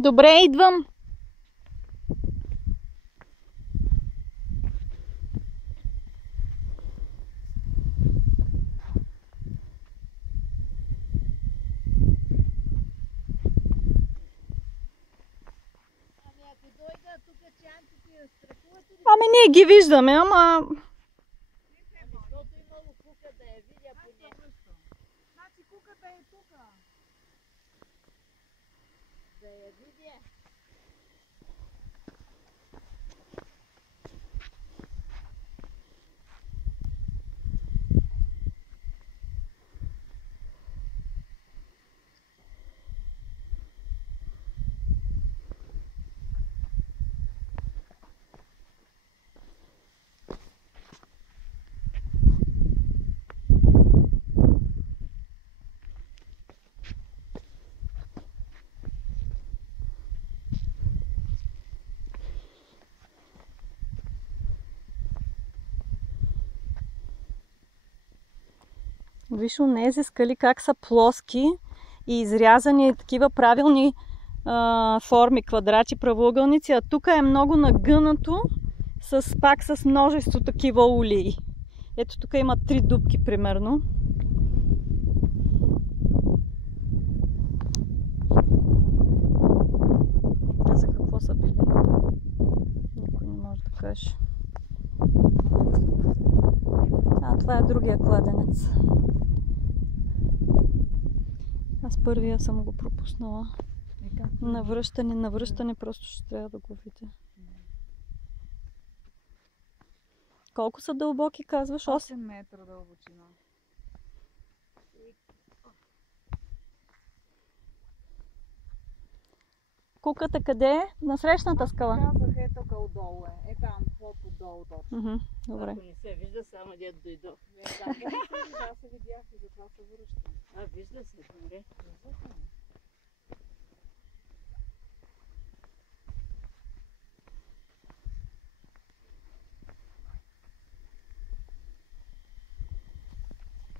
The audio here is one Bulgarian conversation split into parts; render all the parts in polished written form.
Добре, идвам. Ами ние ги виждаме, ама... Значи куката е тука. Да я видя. Виж онези скали как са плоски и изрязани такива правилни форми, квадрати, правоъгълници, а тук е много нагънато, пак с множество такива улии. Ето тук има 3 дупки примерно. А за какво са били? Никой не може да каже. А, това е другия кладенец. Аз първия съм го пропуснала. Навръщане, просто ще трябва да го видя. Колко са дълбоки, казваш? 8 метра дълбочина. Куката къде е? На срещната скала? Казах, е тук отдолу е. Е там, по-долу точно. Добре. Ако не се вижда, само дед дойдох. Аз се видях и затова се връщам. А, вижда се, добре.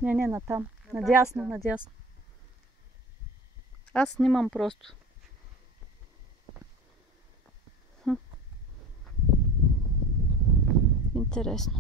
Не, натам. Надясно. Аз снимам просто. Интересно.